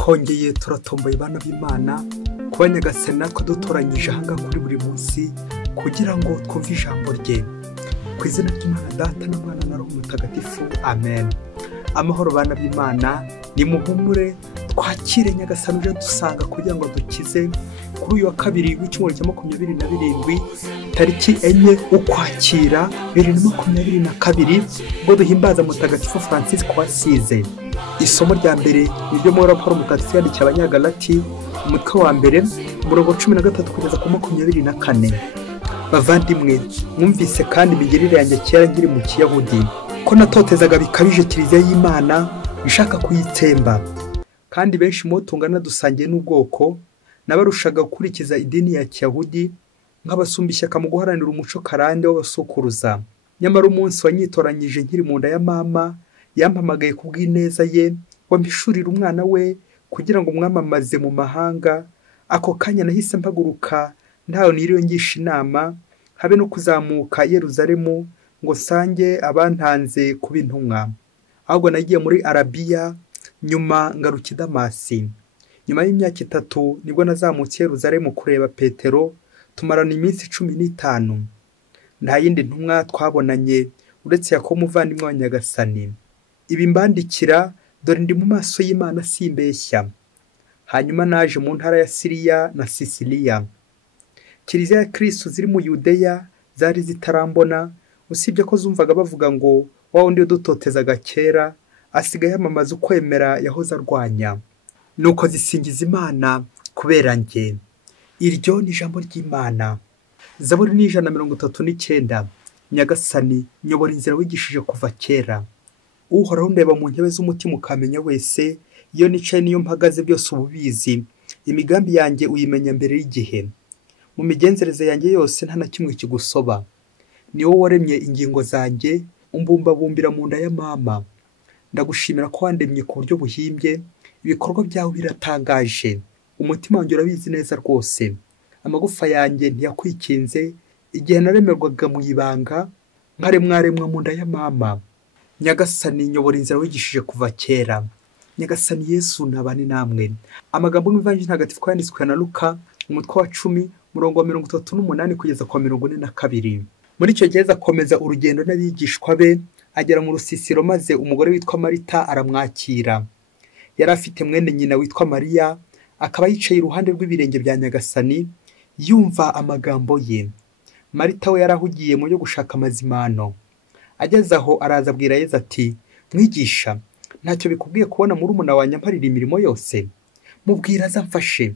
twongeye turatomboye bana b'Imana kuba Nyagasani natwe dutoranyije ahangaha kuri buri munsi kugira ngo twumve ijambo rye. Ku izina ry'Imana Data na Mwana na Roho Mutagatifu, amen. Amahoro bana b'Imana, ni muhumure twakire Nyagasani uje dusanga kugira ngo dukize kuri uyu wa kabiri w'icyumweru cya 27 tariki 4 Ukwakira 2022 ubwo duhimbaza Mutagatifu Francis wasize. Isomo rya mbere niryo muri raporo Mutagatifu yandikiye Abanyagalati umutwe wa mbere umurongo 13 kugeza ku 24. Bavandimwe, mwumvise kandi imigirire yanjye kera ngiri mu Kiyahudi ko natotezaga bikabije Kiliziya y'Imana bishaka kuyitsemba, kandi benshi mu tungana dusangiye n'ubwoko nabarushaga gukurikiza idini ya Kiyahudi nk'abasumba ishyaka mu guharanira umuco karande w'abasukuruza. Nyamara umunsi wanyitoranyije nkiri mu nda ya mama yampamagaye kubw'ineza ye wambishurira umwana we kugira ngo mwamamaze mu mahanga. Ako kanya nahise mpaguruka ntaho niriwe ngisha inama habe no kuzamuka Yerusalemu ngo sange abantanze kuba intumwa, ahubwo nagiye muri Arabiya nyuma ngaruka i Damasi. Nyuma y'imyaka 3 nibwo nazamutse Yerusalemu kureba Petero, tumarana iminsi 15. Nta yindi ntumwa twabonanye uretse Yakobo umuvandimwe wa Nyagasani. Ibi mbandikira dore ndi mu maso y'Imana simbeshya. Hanyuma naje mu ntara ya Siriya na Sisiliya. Kiliziya ya Kristo ziri mu Yudeya zari zitarambona, usibye ko zumvaga bavuga ngo wa undi dutotezaga kera asigaye yamamaza ukwemera yahoze arwanya. Nuko zisingiza Imana kubera njye. Iryo ni ijambo ry'Imana. Zaburi ni 139. Nyagasani, nyobora inzira wigishije kuva kera. Uhoraho ndeba mu ntebe z'umutima ukamenya wese, iyo nicaye niyo mpagaze byose ububizi. Imigambi yanjye uyimenya mbere y'igihe. Mu migenzereze yanjye yose nta na kimwe kigusoba. Ni wowe waremye ingingo zanjye, umbumbabumbira mu nda ya mama. Ndagushimira ko wandemye ku buryo buhimbye, ibikorwa byawe biratangaje. Umutima wanjye urabizi neza rwose. Amagufa yanjye ntiyakwikinze igihe naremerwaga mu ibanga, nkaremwa mu nda ya mama. Nyagasani, nyobora inzira wigishije kuva kera. Nyagasani Yesu nabane namwe. Amagambo y'Evangelii ntagatifu yanditswe na Luka umutwe wa 10 murongo wa 38 kugeza kwa 42. Muri icyo gihe akomeza urugendo n'abigishwa be agera mu rusisiro, maze umugore witwa Marita aramwakira. Yari afite mwene nyina witwa Mariya, akaba yicaye iruhande rw'ibirenge bya Nyagasani yumva amagambo ye. Marita we yarahugiye mu byo gushaka amazimano. Ageze aho araza abwira Yesu ati, mwigisha, ntacyo bikubwiye kubona murumuna wanjye amparira imirimo yose? Mubwira azamfashe.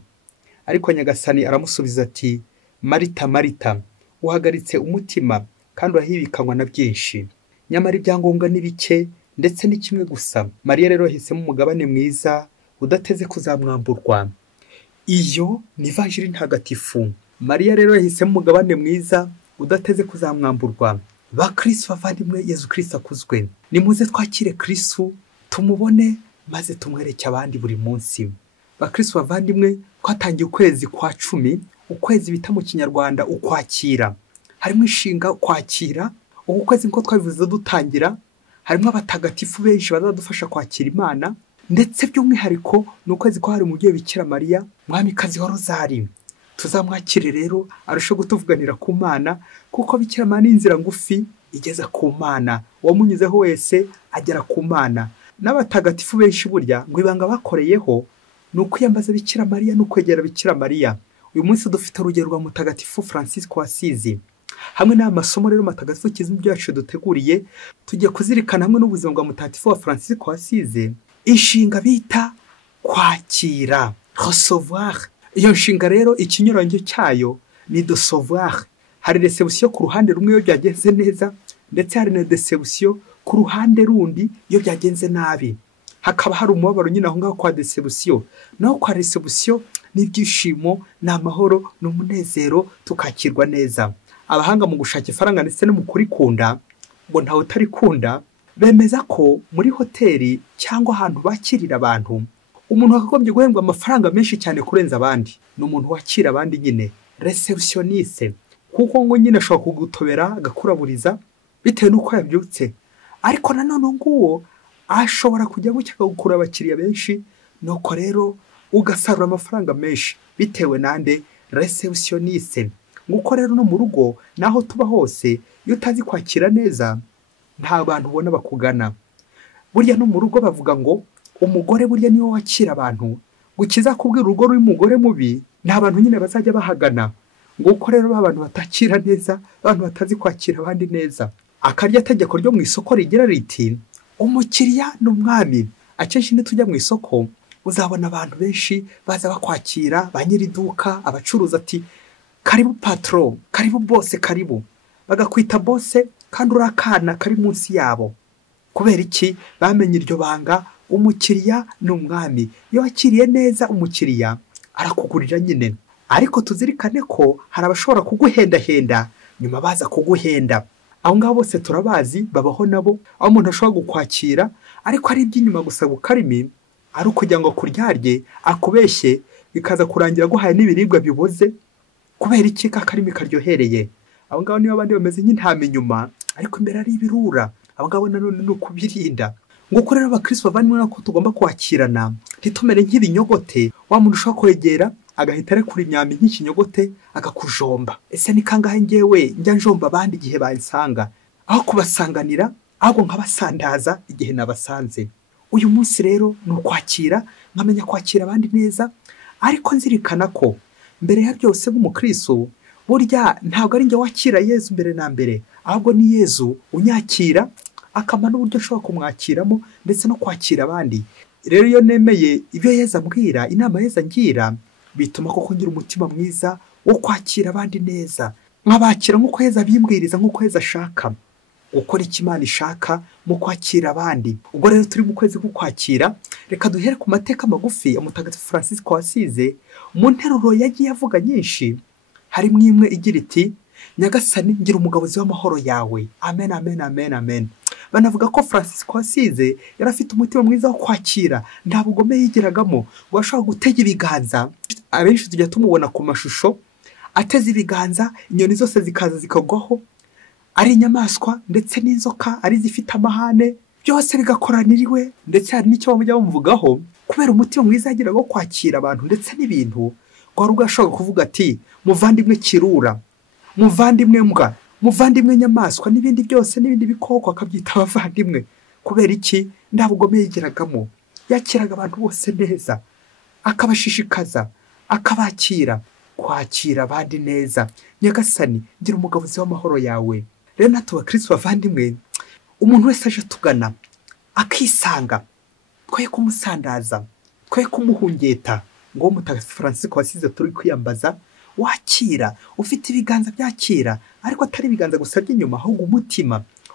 Ariko Nyagasani aramusubiza ati, Marita, Marita, uhagaritse umutima kandi urahibikanywa na byinshi, nyamara ibyangombwa ni bike ndetse ni kimwe gusa. Mariya rero yahisemo umugabane mwiza udateze kuzamwamburwa. Iyo ni Evangelii ntagatifu. Mariya rero yahisemo umugabane mwiza udateze kuzamwamburwa. Ba Kristo bavandimwe, Yesu Kristo akuzwe. Nimuze twakire Kristo tumubone maze tumwereke abandi buri munsi. Ba Kristo bavandimwe, twatangiye ukwezi kwa 10, ukwezi bita mu Kinyarwanda Ukwakira. Harimo inshinga kwakira. Uku kwezi nko twabivuze dutangira, harimo abatagatifu benshi bazadufasha kwakira Imana, ndetse by'umwihariko ni ukwezi ko hari umubyeyi Bikira Mariya, mwamikazi wa Rozari. Tuzamwakire rero arusha gutuvuganira ku Mana, kuko Bikira Mariya ni inzira ngufi igeza ku Mana. Uwamunyuzeho wese agera ku Mana. N'abatagatifu benshi burya ngo ibanga bakoreyeho ni ukwiyambaza Bikira Mariya no kwegera Bikira Mariya. Uyu munsi dufite urugero rwa Mutagatifu Francis wasize. Hamwe n'amasomo rero matagatifu kizimwe byacu duteguriye, tugiye kuzirikana hamwe n'ubuzima bwa Mutagatifu wa Francis wasize inshinga bita kwakira, recevoir. Iyo nshinga rero ikinyuranyo cyayo ni de sauvoir. Hari reception ku ruhande rumwe iyo byagenze neza, ndetse hari na deception ku ruhande rundi iyo byagenze nabi. Hakaba hari umubabaro nyine aho ngaho kwa deception, naho kwa reception n'ibyishimo n'amahoro n'umunezero, tukakirwa neza. Abahanga mu gushaka ifaranga ndetse no mu kurikunda, ngo ntawe utarikunda, bemeza ko muri hoteli cyangwa ahantu bakirira abantu, umuntu wakagombye guhembwa amafaranga menshi cyane kurenza abandi ni umuntu wakira abandi nyine, receptioniste. Kuko ngo nyine ashobora kugutobera agakuraburiza bitewe n'uko yabyutse. Ariko nanone nguwo ashobora kujya gukora abakiriya benshi nuko rero ugasarura amafaranga menshi bitewe nande receptioniste. Nguko rero no mu rugo naho tuba hose iyo utazi kwakira neza nta bantu ubona bakugana. Burya no mu rugo bavuga ngo umugore burya niwe wakira abantu, gukiza kubwira urugo rw'umugore mubi nta bantu nyine bazajya bahagana. Nguko rero abantu batakira neza, abantu batazi kwakira abandi neza. Akarya tegeko ryo mu isoko rigira riti umukiriya n'umwami. Akenshi nitujya mu isoko uzabona abantu benshi baza bakwakira, ba nyiri iduka, abacuruza ati karibu patron, karibu bose, karibu. Bagakwita bose kandi urakana kari munsi yabo. Kubera iki? Bamenye iryo banga, umukiriya n'umwami. Iyo wakiriye neza umukiriya arakugurira nyine. Ariko tuzirikane ko hari abashobora kuguhendahenda nyuma baza kuguhenda. Aho ngaho bose turabazi, babaho nabo. Aho umuntu ashobora gukwakira ariko ari iby'inyuma gusa gukarimi, ari ukugira ngo kuryarye akubeshye, bikaza kurangira guhaye n'ibiribwa biboze. Kubera iki? Kakarimi karyohereye. Aho ngaho niba abandi bameze nk'intama inyuma ariko imbere ari ibirura. Aho ngaho nanone ni ukubirinda. Nguko rero abakristo bavanywe nako tugomba kwakirana, ntitumere nk'ibinyogote. Wa muntu ushobora kwegera agahita arekura imyambi nk'ikinyogote agakujomba. Ese ni kangahe ngewe njya njomba abandi igihe bansanga, aho kubasanganira ahubwo nkabasandaza igihe nabasanze. Uyu munsi rero ni ukwakira, nkamenya kwakira abandi neza, ariko nzirikana ko mbere ya byose nk'umukristo burya ntabwo ari njye wakira Yezu mbere na mbere, ahubwo ni Yezu unyakira, akama n'uburyo nshobora kumwakiramo ndetse no kwakira abandi. Rero iyo nemeye ibyo Yezu ambwira, inama Yezu angira, bituma koko ngira umutima mwiza wo kwakira abandi neza, nkabakira nk'uko Yezu abimbwiriza, nk'uko Yezu ashaka, gukora icyo Imana ishaka mu kwakira abandi. Ubwo rero turi mu kwezi ko kwakira, reka duhere ku mateka magufi ya Mutagatifu Francisco wasize. Mu nteruro yagiye avuga nyinshi, harimo imwe igira iti Nyagasani ngira umugabuzi w'amahoro yawe. Amen, amen, amen, amen. Banavuga ko Francisco wasize yari afite umutima mwiza wo kwakira, nta bugome yigiragamo, ngo ashobora gutega ibiganza. Abenshi tujya tumubona ku mashusho ateze ibiganza, inyoni zose zikaza zikagwaho, ari inyamaswa ndetse n'inzoka, ari zifite amahane, byose bigakoraniriwe. Ndetse hari n'icyo bamujya bamuvugaho kubera umutima mwiza yagiraga wo kwakira abantu ndetse n'ibintu. Ngo hari ubwo ashobora kuvuga ati muvandimwe kirura, muvandimwe mbwa, muvandimwe nyamaswa, n'ibindi byose n'ibindi bikoko akabyita abavandimwe. Kubera iki? Nta bugome yigiragamo, yakiraga abantu bose neza, akabashishikaza, akabakira, kwakira abandi neza. Nyagasani ngira umugabuzi w'amahoro yawe. Rero natwe abakristo bavandimwe, umuntu wese aje tugana akisanga, twe kumusandaza, twe kumuhungeta. Ngo Mutagatifu Francisco wasize turi kwiyambaza, wakira, ufite ibiganza byakira, ariko atari ibiganza gusa by'inyuma, ahubwo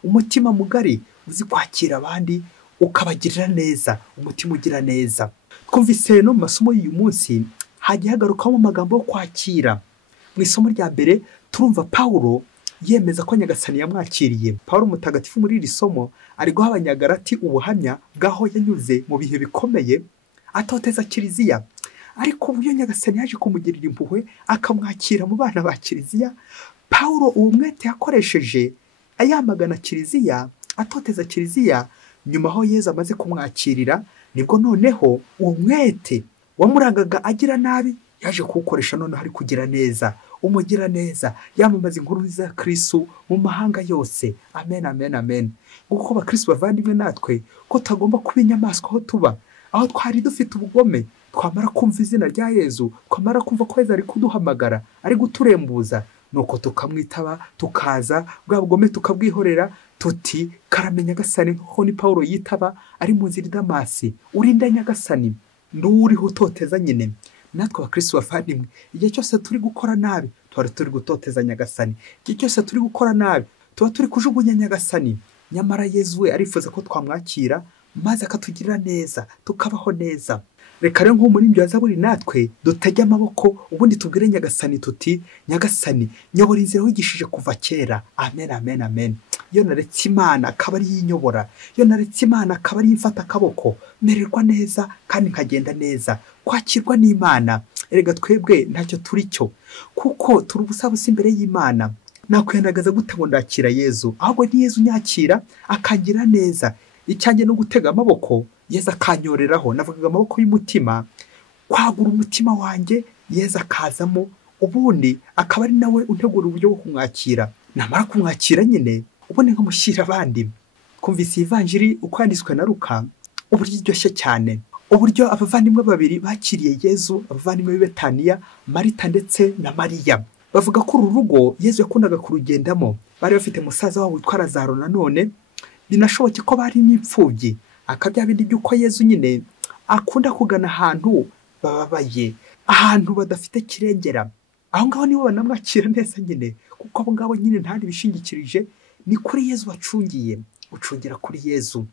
umutima mugari uzi kwakira abandi, ukabagirira neza, umutima ugira neza. Twumvise no mu masomo y'uyu munsi hagiye hagarukamo amagambo yo kwakira. Mu isomo rya mbere turumva Paulo yemeza ko Nyagasani yamwakiriye. Paulo mutagatifu muri iri somo ari guha Abanyagalati ubuhamya bw'aho yanyuze mu bihe bikomeye atoteza Kiliziya, ariko uburyo Nyagasani yaje kumugirira impuhwe akamwakira mu bana ba Kiliziya. Paulo uwo mwete yakoresheje ayamagana Kiliziya, atoteza Kiliziya, nyuma aho Yezu amaze kumwakirira nibwo noneho uwo mwete wamurangaga agira nabi yaje kuwukoresha noneho ari kugira neza, umugira neza, yamamaza inkuru za Kristo mu mahanga yose. Amen, amen, amen. Kuko abakristo bavandimwe natwe ko tagomba kuba inyamaswa aho tuba, aho twari dufite ubugome, twamara kumva izina rya Yezu, twamara kumva ko Yezu ari kuduhamagara, ari guturembuza, nuko tukamwitaba, tukaza bwa bugome tukabwihorera, tuti karame Nyagasani, nk'uko ni Paulo yitaba ari mu nzira i Damasi, urinda Nyagasani, nduriho utoteza nyine. Natwe abakristo bavandimwe, igihe cyose turi gukora nabi tuba turi gutoteza Nyagasani, igihe cyose turi gukora nabi tuba turi kujugunya Nyagasani. Nyamara Yezu we arifuza ko twamwakira maze akatugirira neza, tukabaho neza. Reka rero nk'umuririmbyi wa Zaburi natwe dutege amaboko, ubundi tubwire Nyagasani tuti Nyagasani nyobora inzira wigishije kuva kera. Amen, amen, amen. Iyo naretse Imana akaba ari yinyobora, iyo naretse Imana akaba ari imfata akaboko, mererwa neza kandi nkagenda neza, kwakirwa n'Imana. Erega twebwe ntacyo turi cyo, kuko turi ubusabusa imbere y'Imana. Nakwihandagaza gute ngo ndakira Yezu? Ahubwo ni Yezu nyakira akangira neza. Icyanjye no gutega amaboko Yezu akanyoreraho, navugaga amaboko y'umutima, kwagura umutima wanjye Yezu akazamo, ubundi akaba ari nawe untegura uburyo bwo kumwakira. Namara kumwakira nyine ubundi nkamushyira abandi. Kumvise ivanjiri uko yanditswe na Luka, uburyo iryoshye cyane, uburyo abavandimwe babiri bakiriye Yezu, abavandimwe b'i Betaniya, Marita ndetse na Mariya. Bavuga ko uru rugo Yezu yakundaga kurugendamo, bari bafite musaza wabo witwa Lazaro. Nanone binashoboke ko bari n'imfubyi, akabya bindi by'uko Yezu nyine akunda kugana ahantu bababaye, ahantu badafite kirengera. Aho ngaho nibo banamwakira neza nyine, kuko abo ngabo nyine ntandi bishingikirije, ni kuri Yezu bacungiye, ucungira kuri Yezu.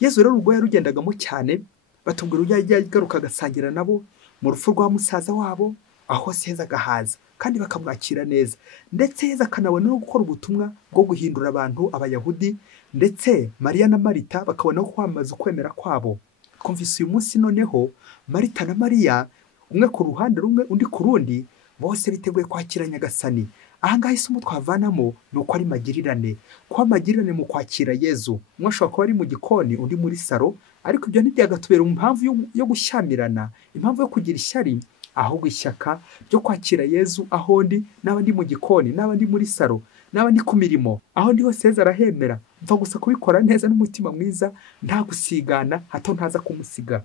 Yezu rero ubwo yarugendagamo cyane, batubwira ujya agaruka agasangira nabo mu rupfu rwa musaza wabo, aho hose Yezu agahaza kandi bakamwakira neza. Ndetse Yezu akanabona no gukora ubutumwa bwo guhindura abantu Abayahudi, ndetse Mariya na Marita bakabona ko kwamaza ukwemera kwabo. Twumvise uyu munsi noneho Marita na Mariya, umwe ku ruhande rumwe undi ku rundi, bose biteguye kwakira Nyagasani. Aha ngaha isomo twavanamo ni uko ari magirirane, kuba magirirane mu kwakira Yezu. Umwe ashobora kuba ari mu gikoni, undi muri saro, ariko ibyo ntibyagatubera impamvu yo gushyamirana, impamvu yo kugira ishyari, ahubwo ishyaka ryo kwakira Yezu aho ndi, n'aba ndi mu gikoni, n'aba ndi muri saro, n'aba ndi ku mirimo, aho ndi hose Yezu arahemera. Mva gusa kubikora neza n'umutima mwiza, nta gusigana, hato ntaza kumusiga.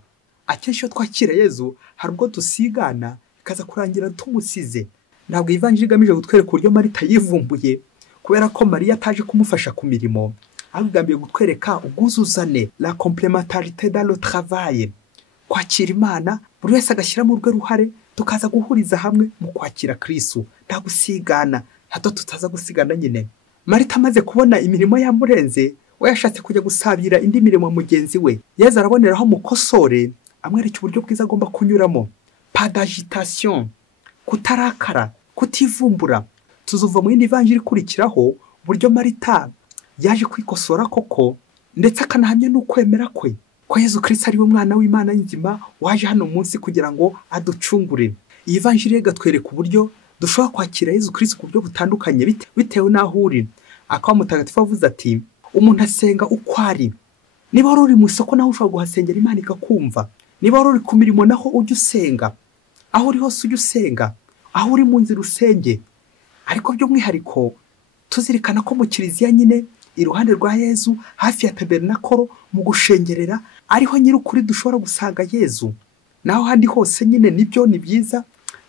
Akenshi iyo twakira Yezu hari ubwo dusigana bikaza kurangira tumusize. Ntabwo ivanjiri igamije gutwereka uburyo Marita yivumbuye kubera ko Mariya ataje kumufasha ku mirimo, ahubwo igambiye gutwereka ubwuzuzane, la complémentarité dans le travail. Kwakira Imana buri wese agashyiramo urwe ruhare, tukaza guhuriza hamwe mu kwakira Kristo, nta gusigana, hato tutaza gusigana nyine. Marita amaze kubona imirimo yamurenze, we yashatse kujya gusabira indi mirimo mugenzi we. Yezu araboneraho mukosore, amwereka uburyo bwiza agomba kunyuramo. Pas d'agitation, kutarakara, kutivumbura. Tuzuva mu yindi ivanjiri ikurikiraho uburyo Marita yaje kwikosora koko, ndetse akanahamya n'ukwemera kwe ko Yezu Kristo ari we mwana w'Imana nzima waje hano munsi kugira ngo aducungure. Iyi ivanjiri igatwereka uburyo dushobora kwakira Yezu Kristo ku buryo butandukanye bitewe n'aho uri. Akaba mutagatifu avuze ati, umuntu asenga uko ari. Niba wari uri mu isoko naho ushobora guhasengera Imana ikakumva. Niba wari uri ku mirimo naho ujye usenga. Aho uri hose ujye usenga. Aho uri mu nzira usenge. Ariko by'umwihariko tuzirikana ko mu kiliziya nyine iruhande rwa Yezu, hafi ya tabernakoro, mu gushengerera ariho nyir'ukuri dushobora gusanga Yezu. Naho handi hose nyine nibyo ni byiza,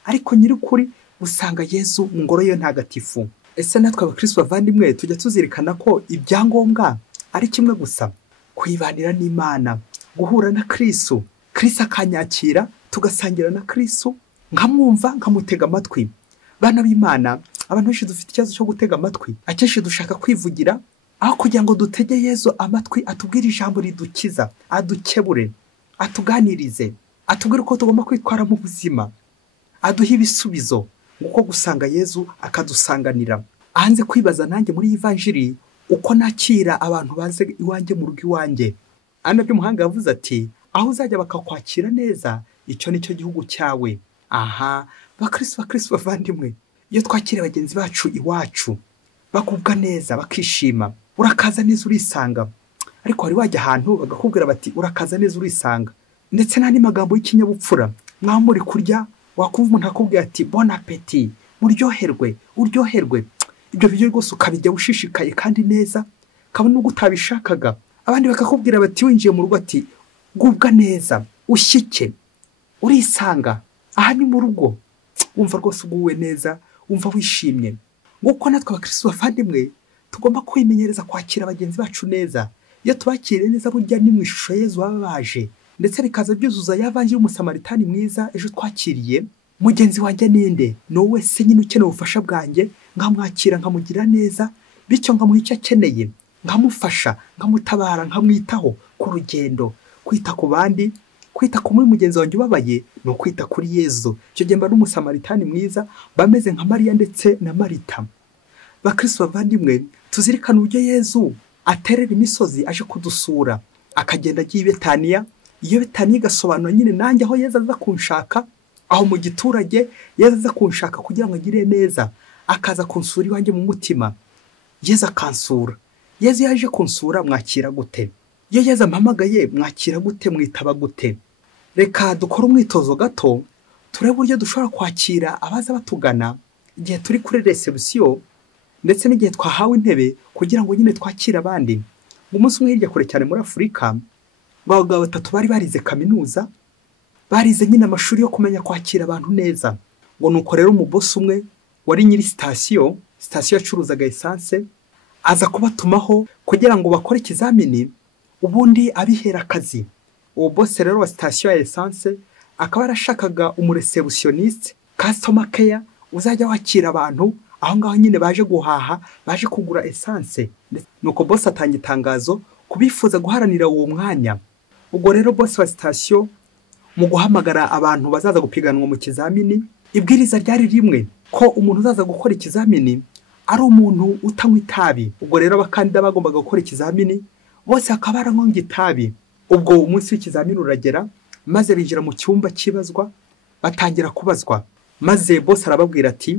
ariko nyir'ukuri usanga Yezu mu ngoro ye ntagatifu. Ese natwe abakristo bavandimwe tujya tuzirikana ko ibyangombwa ari kimwe gusa: kwibanira n'Imana, guhura na Kristo, Kristo akanyakira, tugasangira na Kristo, nkamwumva, nkamutega amatwi. Bana b'Imana, abantu benshi dufite ikibazo cyo gutega amatwi. Akenshi dushaka kwivugira aho kugira ngo dutege Yezu amatwi, atubwire ijambo ridukiza, adukebure, atuganirize, atubwire uko tugomba kwitwara mu buzima, aduha ibisubizo, uko gusanga Yezu akadusanganira. Hanze kwibaza nanjye muri ivanjiri uko nakira abantu baze iwanjye mu rugo iwanjye. Ana by'umuhanga yavuze ati, aho uzajya bakakwakira neza, icyo nicyo gihugu cyawe. Aha, bakristo bavandimwe, iyo twakira bagenzi bacu iwacu, bagubwa neza, bakishima, urakaza neza urisanga. Ariko wari wajya ahantu bagakubwira bati urakaza neza urisanga, ndetse n'andi magambo y'ikinyabupfura. Mwaho muri kurya, wakumva umuntu akubwira ati bon appétit, muryoherwe, uryoherwe. Ibyo biryo rwose ukabijya ushishikaye kandi neza, kabone n'ubwo utabishakaga. Abandi bakakubwira bati winjiye mu rugo ati gubwa neza, ushyike, urisanga. Aha ni mu rugo, wumva rwose uguwe neza, wumva wishimye. Nguko natwe abakristo bavandimwe tugomba kwimenyereza kwakira bagenzi bacu neza. Iyo tubakiriye neza burya ni mu ishusho Yezu baba baje, ndetse bikaza byuzuza yavanjiri y'umusamaritani mwiza ejo twakiriye. Mugenzi wanjye ninde? Ni wowe se nyine ukeneye ubufasha bwanjye, nkamwakira, nkamugira neza, bityo nkamuha icyo akeneye, nkamufasha, nkamutabara, nkamwitaho ku rugendo. Kwita ku bandi, kwita ku muri mugenzi wanjye ubabaye, ni ukwita kuri Yezu. Icyo gihe mba n'umusamaritani mwiza, bameze nka Mariya ndetse na Marita. Bakristo bavandimwe, tuzirikana uburyo Yezu aterera imisozi aje kudusura, akagenda agiye i Betaniya. Iyo Betaniya igasobanura nyine nanjye aho Yezu aza kunshaka, aho mu giturage Yezu aza kunshaka kugira ngo agire neza, akaza kunsura iwanjye mu mutima. Yezu akansura. Yezu yaje kunsura, mwakira gute? iyo Yezu ampamagaye mwakira gute, mwitaba gute? Reka dukore umwitozo gato turebe uburyo dushobora kwakira abaza batugana igihe turi kuri reception ndetse n'igihe twahawe intebe kugira ngo nyine twakire abandi. Umunsi umwe hirya kure cyane muri Afurika, abagabo batatu bari barize kaminuza, barize nyine amashuri yo kumenya kwakira abantu neza. Ngo nuko rero umubosi umwe wari nyiri sitasiyo yacuruzaga esanse aza kubatumaho kugira ngo bakore ikizamini ubundi abihera akazi. Uwo bosi rero wa sitasiyo ya esanse akaba yarashakaga umureceptioniste customer care uzajya wakira abantu aho ngaho nyine baje guhaha, baje kugura esanse. Nuko bosi atanga itangazo kubifuza guharanira uwo mwanya. Ubwo rero bosi wa sitasiyo mu guhamagara abantu bazaza gupiganwa mu kizamini, ibwiriza ryari rimwe ko umuntu uzaza gukora ikizamini ari umuntu utanywa itabi. Ubwo rero abakandida bagombaga gukora ikizamini bose akaba baranywye itabi. Ubwo umunsi w'ikizamini uragera, maze binjira mu cyumba kibazwa, batangira kubazwa. Maze bosi arababwira ati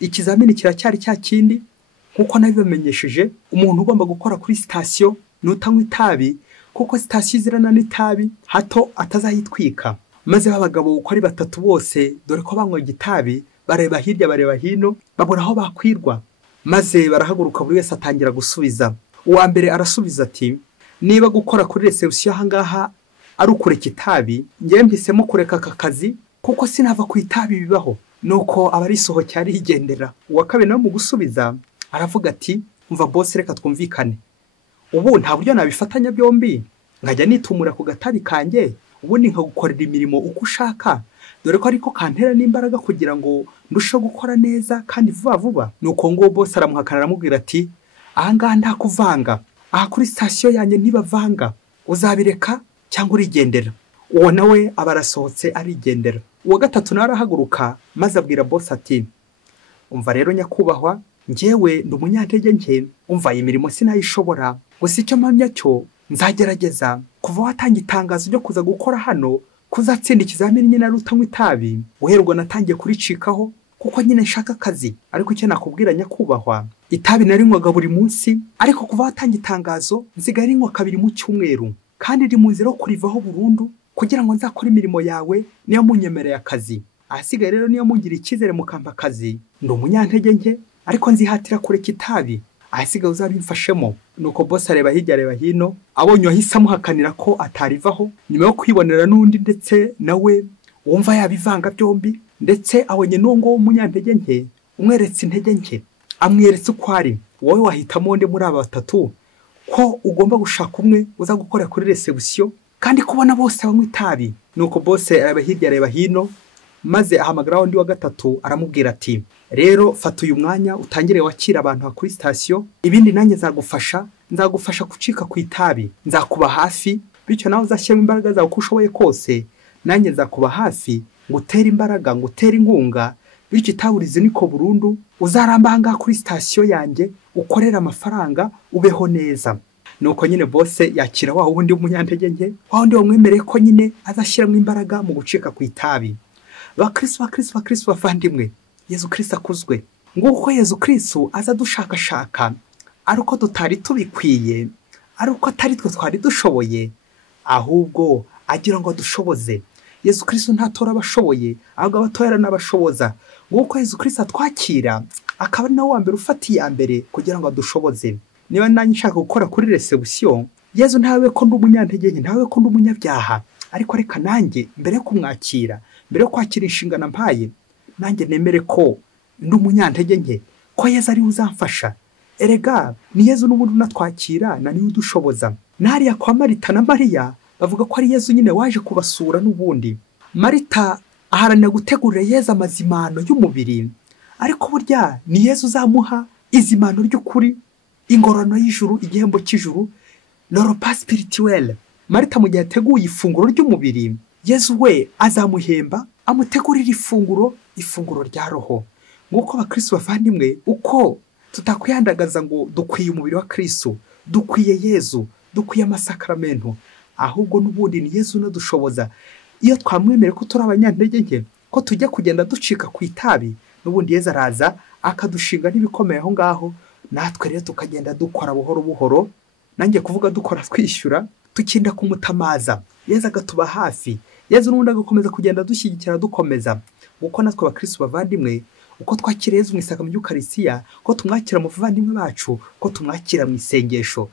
ikizamini kiracyari cya kindi nkuko nabibamenyesheje, umuntu ugomba gukora kuri sitasiyo n'utanywa itabi, kuko sitasiyo izirana n'itabi hato atazayitwika. Maze babagabo uko ari batatu bose, dore ko banywa igitabi, bareba hirya bareba hino, babura aho bakwirwa. Maze barahaguruka buri wese atangira gusubiza. Uwa mbere arasubiza ati niba gukora kuri reception ahangaha ari ukureka itabi, ngiye mpisemo kureka aka kazi kuko sinava ku itabi bibaho. Nuko abarisohokera arigendera. Uwa kabiri nawe mu gusubiza aravuga ati umva boss, reka twumvikane, ubu nta buryo nabifatanya byombi, nkajya nitumura ku gatabi kanjye ubundi nkagukorera imirimo uko ushaka, dore ko ariko kantera n'imbaraga kugira ngo ndusheho gukora neza kandi vuba vuba. Nuko ngo boss aramuhakana aramubwira ati ahangaha nta kuvanga, aha kuri sitasiyo yanjye ntibavanga, uzabireka cyangwa urigendera. Uwo nawe aba arasohotse arigendera. Uwa gatatu nawe arahaguruka maze abwira boss ati umva rero nyakubahwa, njyewe ndi umunyantege nke, umva imirimo sinayishobora, gusa icyo mpamya cyo nzagerageza kuva watanga itangazo ryo kuza gukora hano kuzatsinda ikizamini nyine ari utanywa itabi, uherwa natangiye kuricikaho kuko nyine nshaka akazi. Ariko icyo nakubwira nyakubahwa, itabi narinywaga buri munsi, ariko kuva watanga itangazo nsigaye rinywa kabiri mu cyumweru, kandi iri mu nzira yo kurivaho burundu kugira ngo nzakore imirimo yawe niyo munyemereye akazi. Ahasigaye rero niyo mungira icyizere mukampa akazi, ndi umunyantege nke ariko nzihatira kureka itabi, ahasigaye uzabimfashemo. Nuko boss areba hirya areba hino, abonye wahise amuhakanira ko atarivaho, nyuma yo kwibonera n'undi ndetse nawe wumva yabivanga byombi, ndetse abonye n'uwo w'umunyantege nke umweretse intege nke, amweretse uko ari. Wowe wahitamo nde muri aba batatu ko ugomba gushaka umwe uza gukora kuri reception kandi kubona bose banywa itabi? Nuko boss areba hirya areba hino, maze ahamagara undi wa gatatu aramubwira ati rero fata uyu mwanya utangire wakira abantu kuri sitasiyo, ibindi nanjye nzagufasha gucika ku itabi, nzakuba hafi, bityo nawe uzashyiramo imbaraga zawe uko ushoboye kose, nanjye nzakuba hafi ngutere imbaraga, ngutere inkunga, bityo itaburize niko burundu, uzaramba ahangaha kuri sitasiyo yanjye ukorera amafaranga ubeho neza. Nuko nyine boss yakira wa wundi w'umunyantege nke, wa wundi wamwemereye ko nyine azashyiramo imbaraga mu gucika ku itabi. Bakristo bavandimwe, Yezu Kristo akuzwe. Nguko Yezu Kristo aza dushakashaka, ari uko tutari tubikwiye, ari uko atari twe twari dushoboye, ahubwo agira ngo dushoboze. Yezu Kristo ntatora abashoboye, ahubwo abatoya n'abashoboza. Nguko Yezu Kristo atwakira, akaba ari nawe wa mbere ufatiye mbere kugira ngo adushoboze. Niba nanjye nshaka gukora kuri reception, Yezu ntawe ko ndi umunyantege nke, ntawe ko ndi umunyabyaha, ariko reka nanjye mbere yo kumwakira, mbere yo kwakira inshingano mpaye, nanjye nemere ko ndi umunyantege nke, ko Yezu ari uzamfasha. Erega ni Yezu n'umuntu natwakira na niwe udushoboza. Nariya kwa Marita na Mariya bavuga ko ari Yezu nyine waje kubasura n'ubundi. Marita aharanira gutegurira Yezu amazimano y'umubiri, ariko burya ni Yezu uzamuha izimano ry'ukuri, ingororano y'ijuru, igihembo cy'ijuru, le repas spirituel. Marita mu gihe ateguye ifunguro ry'umubiri, Yezu we azamuhemba amutegurira ifunguro rya roho. Nguko abakristo bavandimwe, uko tutakwiyandagaza ngo dukwiye umubiri wa Kristo, dukwiye Yezu, dukwiye amasakramentu, ahubwo n'ubundi ni Yezu unadushoboza. Iyo twamwemere ko turi abanyantege nke, ko tujya kugenda ducika ku itabi, n'ubundi Yezu araza akadushinga n'ibikomeye aho ngaho, natwe rero tukagenda dukora buhoro buhoro, nanjye kuvuga dukora twishyura, tukinda kumutamaza, Yesu agatuba hafi, Yesu n'ubundi agakomeza kugenda dushyigikira dukomeza. Uko natwe abakristo bavandimwe, uko twakira Yesu mu isaka ry'Ukarisiya, uko tumwakira mu bavandimwe bacu, uko tumwakira mu isengesho.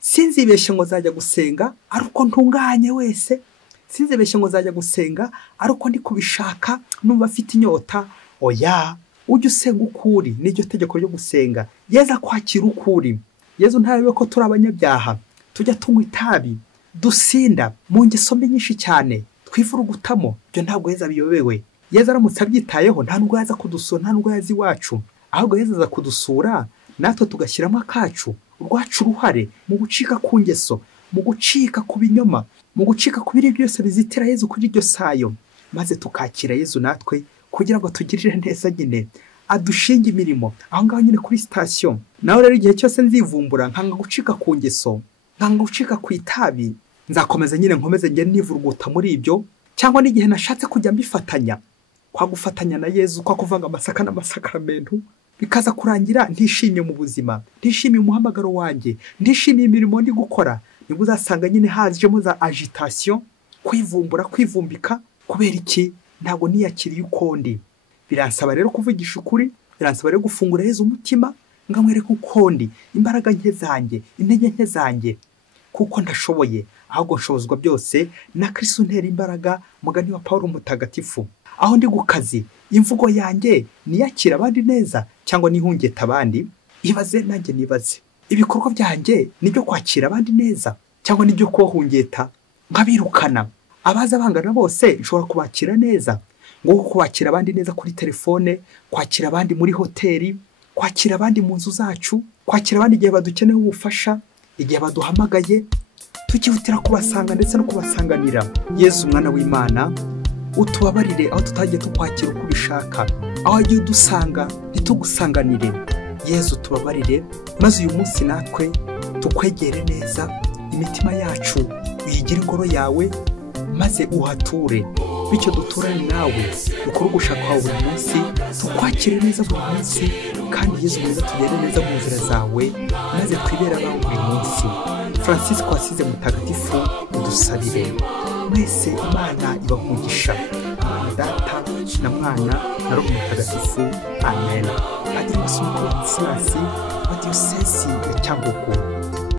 Sinzibeshye ngo zajya gusenga ari uko ntunganye wese, sinzibeshye ngo zajya gusenga ari uko ndi kubishaka numva afite inyota. Oya, ujye usenga ukuri, n'iryo tegeko ryo gusenga. Yesu akwakira ukuri. Yesu ntarebe ko turi abanyabyaha, tujya tunywa itabi, dusinda mu ngeso mbi nyinshi cyane, twivurugutamo. Ibyo ntabwo Yesu abiyobewe. Yesu aramutse abyitayeho nta nubwo yaza kudusura, nta nubwo yaza iwacu, ahubwo Yesu aza kudusura natwe tugashyiramo akacu, urwacu uruhare mu gucika ku ngeso, mu gucika ku binyoma, mu gucika ku biri byose bizitira Yesu kuri iryo sayo, maze tukakira Yesu natwe kugira ngo tugirire neza nyine, adushinga imirimo aho ngaho nyine kuri sitasiyo. Nawe rero igihe cyose nzivumbura nkanga gucika ku ngeso, nkanga gucika ku itabi, nzakomeza nyine nkomeze ngende nivuruguta muri ibyo, cyangwa n'igihe nashatse kujya mbifatanya, kwa gufatanya na Yesu, kwa kuvanga amasaka n'amasakaramentu, bikaza kurangira ntishimye mu buzima, ntishimiye umuhamagaro wanjye, ntishimiye imirimo ndi gukora, nibwo uzasanga nyine hajemo za agitation, kwivumbura, kwivumbika. Kubera iki? Ntabwo niyakiriye uko ndi. Biransaba rero kuvugisha ukuri, biransaba rero gufungura Yesu umutima, ngamwereka uko ndi, imbaraga nke zanjye, intege nke zanjye, kuko ndashoboye, ahubwo nshobozwa byose na Kristo untera imbaraga, mugani wa Pawulo mutagatifu. Aho ndi gukazi, imvugo yanjye niyakira abandi neza cyangwa nihungeta abandi? Ibaze nanjye nibaze, ibikorwa byanjye nibyo kwakira abandi neza cyangwa nibyo kohungeta nkabirukana? Abaza bangana bose nshobora kubakira neza, ngo kubakira abandi neza kuri telefone, kwakira abandi muri hoteli, kwakira abandi mu nzu zacu, kwakira abandi igihe badukeneye ubufasha, igihe baduhamagaye, tukihutira kubasanga ndetse no kubasanganira. Yesu mwana w'Imana, utubabarire aho tutagiye tukwakira uko ubishaka, aho wagiye udusanga ntitugusanganire. Yesu tubabarire, maze uyu munsi natwe tukwegere neza, imitima yacu uyigire ingoro yawe, maze uhature, bityo duturane nawe, dukore ugushaka kwawe buri munsi, tukwakire neza buri munsi, kandi Yesu mwiza tugere neza mu nzira zawe, maze twibera abawe buri munsi. Francisco wasize mutagatifu, udusabire. Mwese Imana ibamugisha, Data na Mwana na Roho Mutagatifu. Amen. Padiri Munsi wa diyosezi ya Cyangugu.